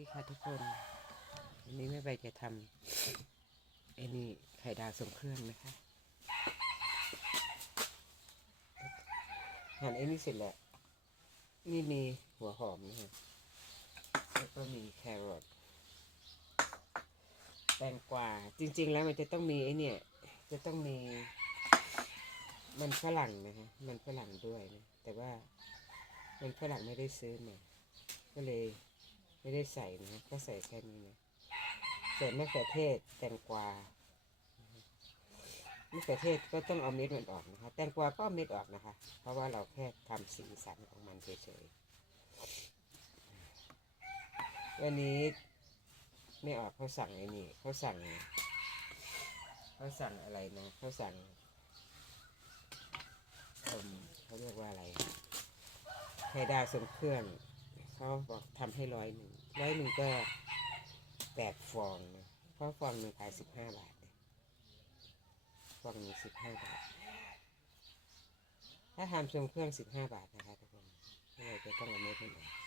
ดีค่ะทุกคน วันนี้แม่ใบจะทำไอ้นี่ไข่ดาวทรงเครื่องนะคะหั่นไอ้นี่เสร็จแล้วนี่มีหัวหอมนะฮะแล้วก็มีแครอทแตงกวาจริง ๆ แล้วมันจะต้องมีไอ้เนี่ยจะต้องมี มันฝรั่งนะฮะมันฝรั่งด้วยนะแต่ว่ามันฝรั่งไม่ได้ซื้อมาก็เลย ไม่ได้ใส่นะฮะก็ใส่แค่นี้นะใส่มะเขือเทศแตงกวามะเขือเทศก็ต้องเอาเม็ดมันออกนะคะ แตงกวาก็เม็ดออกนะคะ เพราะว่าเราแค่ทำสีสันของมันเฉยๆวันนี้ไม่ออกเขาสั่งไอ้นี่เขาสั่งเขาสั่งอะไรนะเขาสั่งเอิ่มเขาเรียกว่าอะไรไข่ดาวทรงเครื่องเขาบอกทำให้ร้อยหนึ่ง ร้อยหนึ่งก็แปดฟองนะเพราะฟองหนึ่งขายสิบห้าบาทเลยฟองหนึ่งสิบห้าบาท ถ้าทำทรงเครื่องสิบห้าบาทนะคะทุกคนเราจะต้องเอาเม็ดมันออก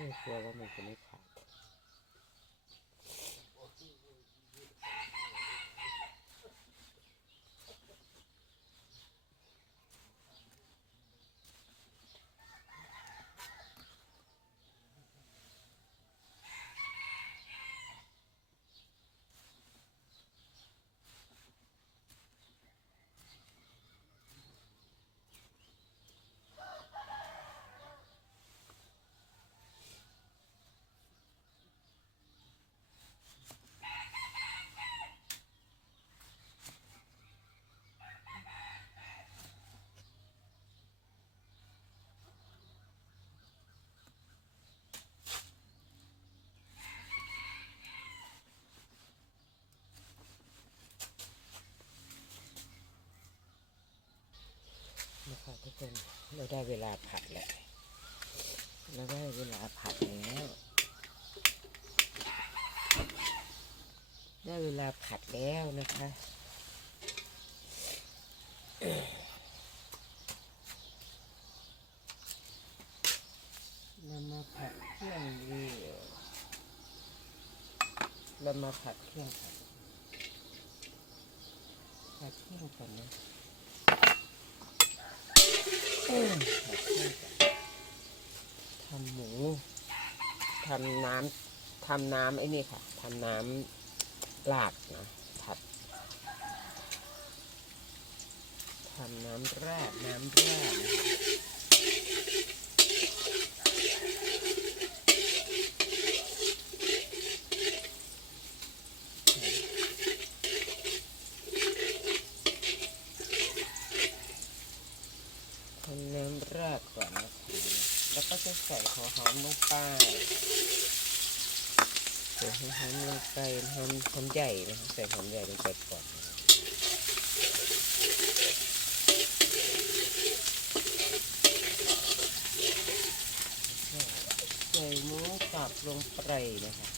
ไม่กลัวว่ามันจะไม่ขาด นะคะทุกคนเรา ได้เวลาผัดแล้วเราได้เวลาผัดแล้ว ได้เวลาผัดแล้วนะคะเรามาผัดเครื่องเดียวเรามาผัดเครื่องผัดผัดเครื่องก่อนนะเอ้ย ทำหมูทำน้ำทำน้ำไอ้นี่ค่ะทำน้ำลาดนะผัดทำน้ำแร่น้ำแร่าดนะทำน้ำราดก่อนนะคะแล้วก็จะ ใส่หัวหอมลงไปใส่หัวหอมลงไปหอมหอมใหญ่นะครับใส่หอมใหญ่ลงไปก่อนใส่หมูสับลงไปนะครับ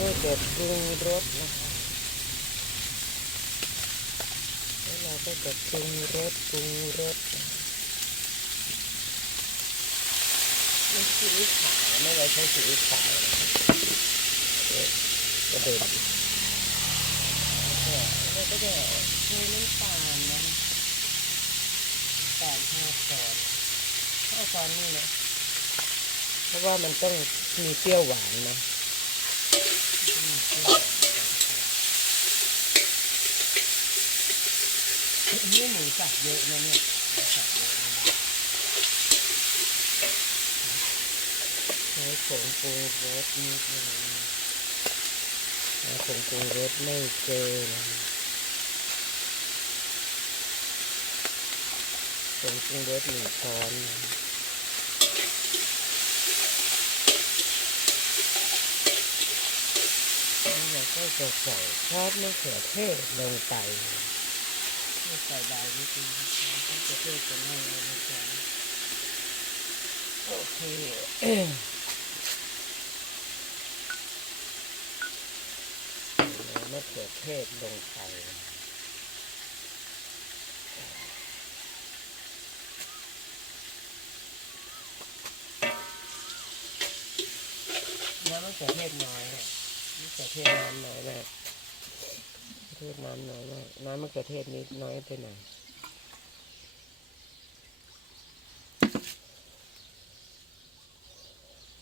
ล้ว ก็จะปรุงรสนะคะ แล้วเราก็จะปรุงรสปรุงรสไม่ซีอิ๊วขาวไม่ไว้ใช้ซีอิ๊วขาวกระเด็นแล้วก็เราก็จะใช้น้ำตาลนะตาลห้าช้อนห้าช้อนนี่นะ เพราะว่ามันต้องมีเปรี้ยวหวานนะต้องมีเปรี้ยวหวา นี่หมูสับเยอะนะเนี่ยหมูสับเยอะนะใช้ผงปรุงรสนิดนึงหาผงปรุงรสไม่เจอนะผงปรุงรสหนึ่งช้อนนะแล้วเรา ก็ใส่ซอสมะเขือเทศลงไปใส่ใบนิดนึงมะเขือเทศจะไม่เลยนะคะโอเคมะเขือเทศลงไปน้ำมะเขือเทศน้อยเนะ มะเขือเทศน้ำน้อยมากมะเขือเทศน้ำน้อยมากน้ำมะเขือเทศนิดน้อยไปหน่อย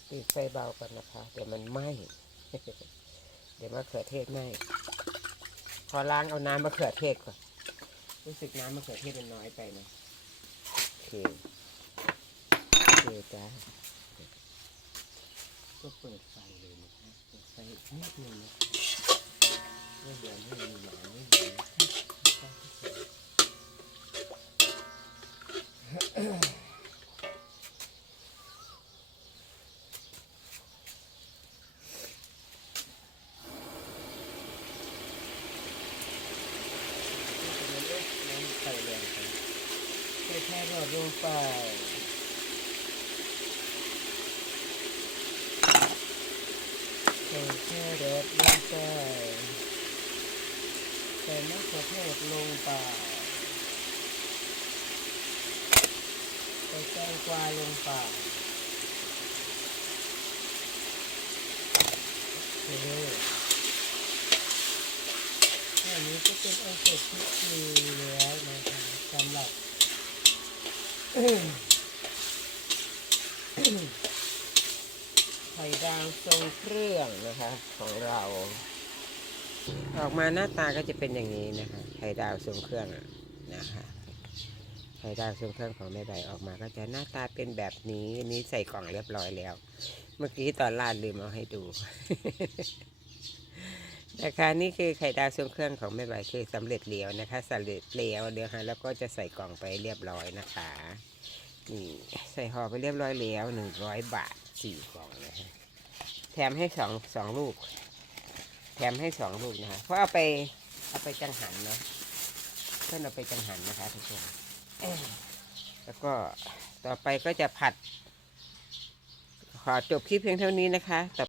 ปิดไฟเบาก่อนนะคะ เดี๋ยวมันไหม้เดี๋ยวมะเขือเทศไหม้ขอล้างเอาน้ำมะเขือเทศก่อนรู้สึกน้ำมะเขือเทศมันน้อยไปนะโอเคโอเคจ้าก็เปิดไฟเลยนะคะ ใส่ไฟนิดนึงนะคะเพื่อเดี๋ยวให้มีหนอนไม่มีนะคะน้ำไฟแรงไปใส่แค่รอดลงไปใส่แค่ รอดลงไปใส่มะเขือเทศลงไปใส่แตงกวาลงไปโอเคอันนี้ก็เป็นอันเสร็จพิธีแล้วนะคะสำหรับ ไข่ดาวทรงเครื่องนะคะของเรา ออกมาหน้าตาก็จะเป็นอย่างนี้นะคะ ไข่ดาวทรงเครื่องนะคะไข่ดาวทรงเครื่องของแม่ใบออกมาก็จะหน้าตาเป็นแบบนี้นี่ใส่กล่องเรียบร้อยแล้ว เมื่อกี้ตอนลาดลืมเอาให้ดูนะคะนี่คือไข่ดาวทรงเครื่องของแม่ใบคือสำเร็จแล้วนะคะสำเร็จแล้วเดี๋ยวฮะแล้วก็จะใส่กล่องไปเรียบร้อยนะคะนี่ใส่ห่อไปเรียบร้อยแล้วหนึ่งร้อยบาท สี่กล่องนะฮะแถมให้สองสองลูก แถมให้สองลูกนะฮะเพราะเอาไปเอาไปจังหันเนาะเพื่อนเอาไปจังหันนะคะทุกคนแล้วก็ต่อไปก็จะผัด ขอจบคลิปเพียงเท่านี้นะคะต่